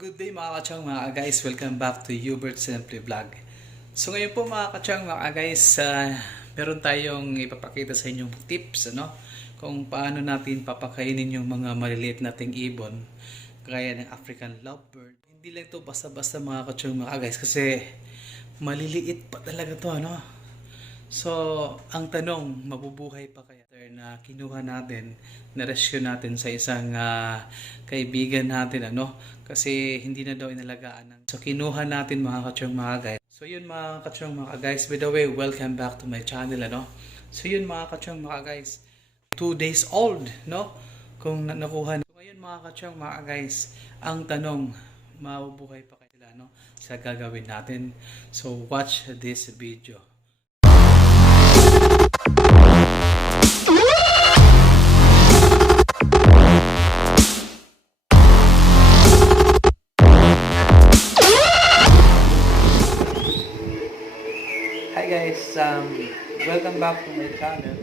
Good day mga kachang mga guys, welcome back to Hubert Simply Vlog. So ngayon po mga kachang mga guys, meron tayong ipapakita sa inyong tips kung paano natin papakainin yung mga maliliit nating ibon gaya ng African lovebird. Hindi lang ito basta-basta mga kachang mga guys kasi maliliit pa talaga to So, ang tanong, mabubuhay pa kaya na kinuha natin, na-rescue natin sa isang kaibigan natin, Kasi hindi na daw inalagaan. So, kinuha natin mga kachong mga guys. So, yun mga kachong mga guys. By the way, welcome back to my channel, So, yun mga kachong mga guys. 2 days old, Kung nakuha na. So, ngayon mga kachong mga guys, ang tanong, mabubuhay pa kaya sila, Sa gagawin natin. So, watch this video. Hi guys, welcome back to my channel.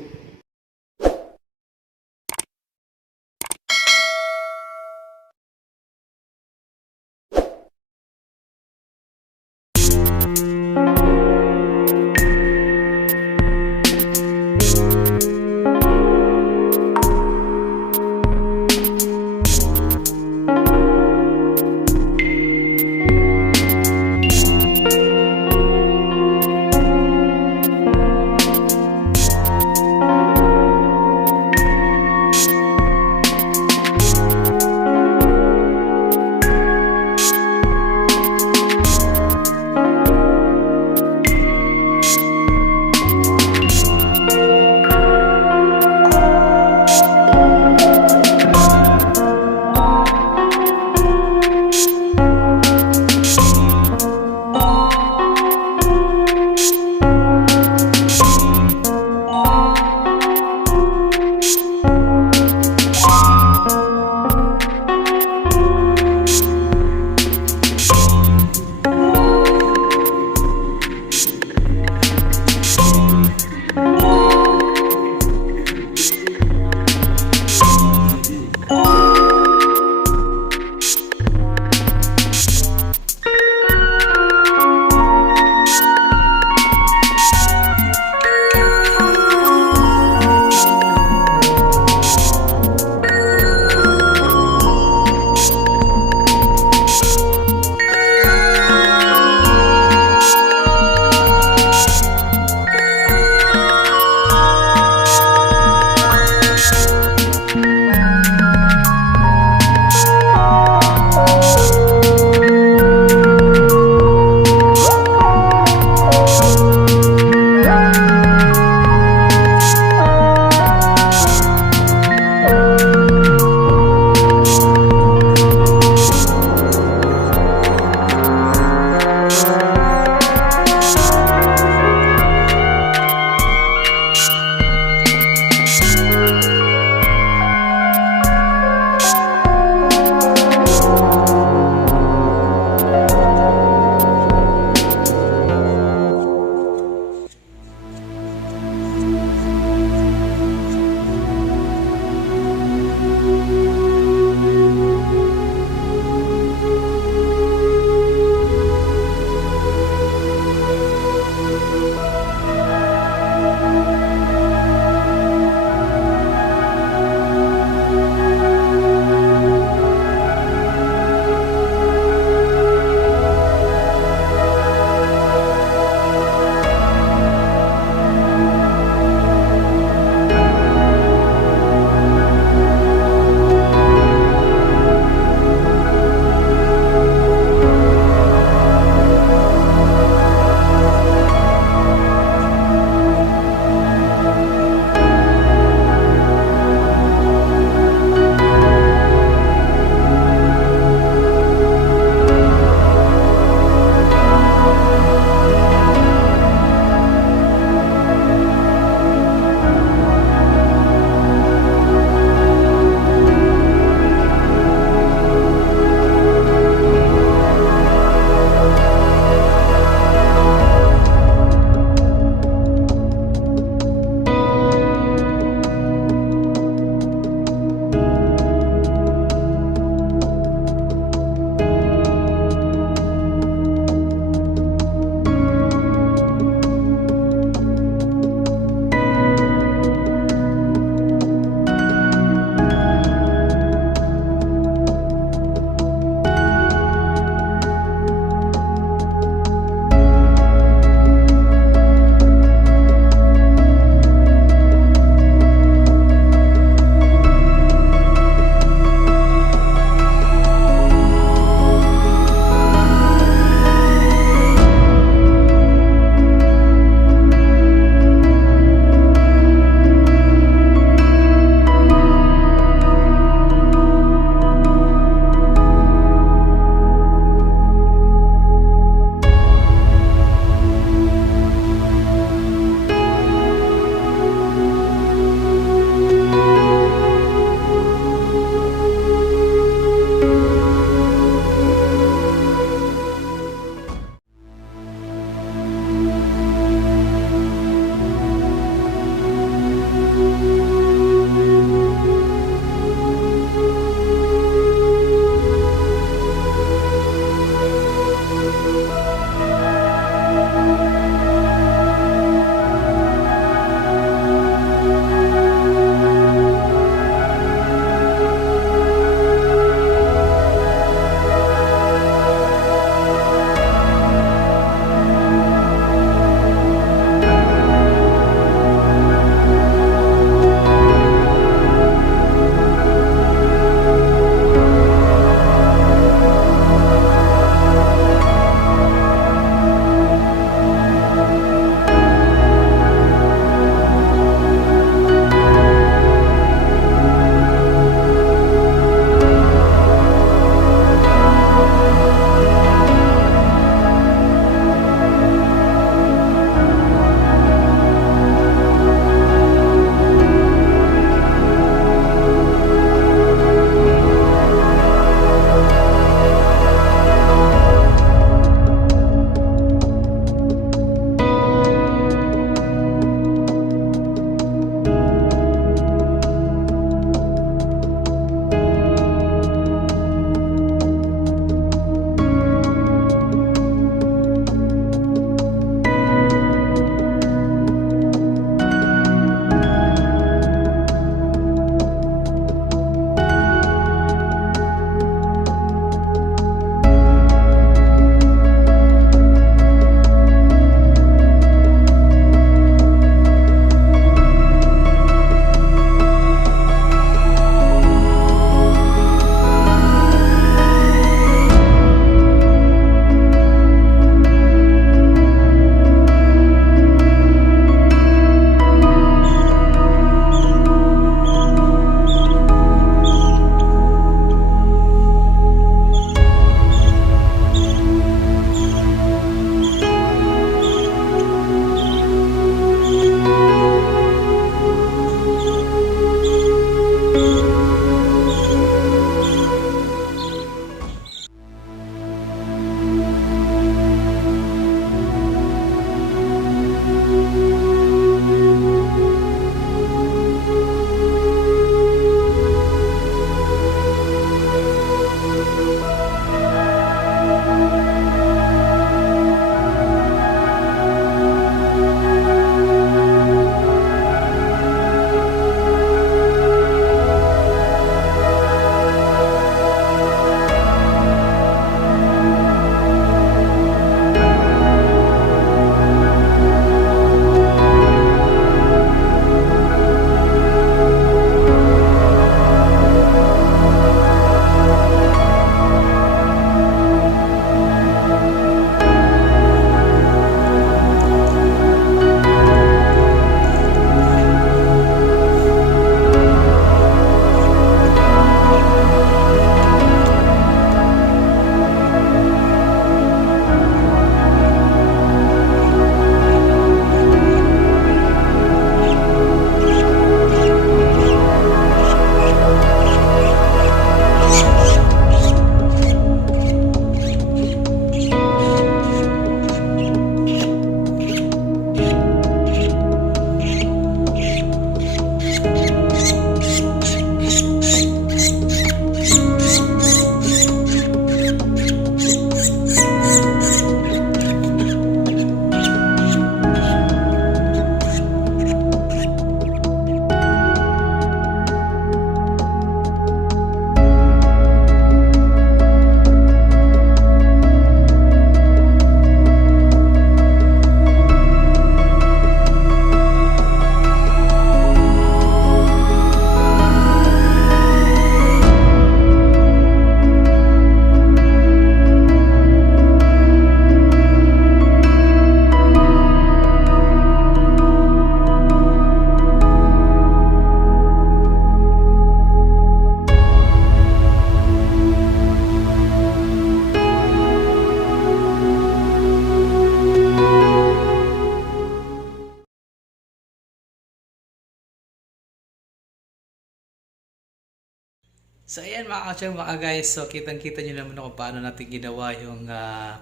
So ayan mga katyang mga guys, so kitang-kita nyo naman kung paano natin ginawa yung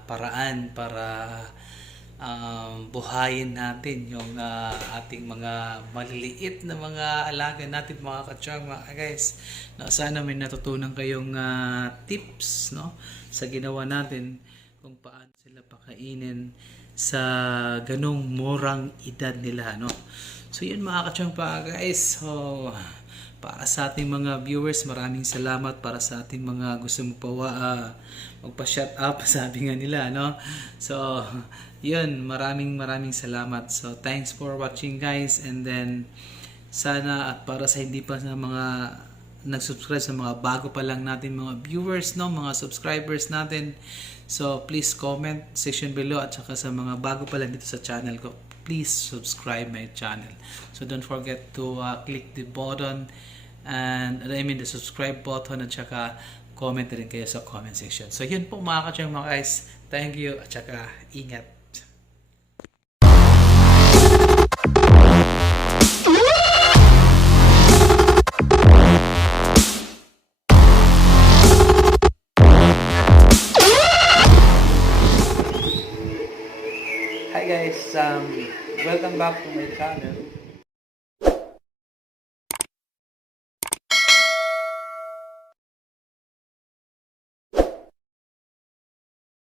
paraan para buhayin natin yung ating mga maliliit na mga alaga natin mga katyang mga guys. No, sana may natutunan kayong tips no, sa ginawa natin kung paano sila pakainin sa ganong murang edad nila. No? So yun mga katyang mga guys, so para sa ating mga viewers, maraming salamat. Para sa ating mga gusto magpa-shut up, sabi nga nila, no? So, yun, maraming salamat. So, thanks for watching guys. And then, sana at para sa hindi pa sa mga nag-subscribe, sa mga bago pa lang natin mga viewers, no? Mga subscribers natin. So, please comment section below at saka sa mga bago pa lang dito sa channel ko, please subscribe my channel. So, don't forget to click the button and the subscribe button at saka comment rin kayo sa comment section. So yun po mga katyang mga guys. Thank you at saka ingat. Hi guys, welcome back to my channel.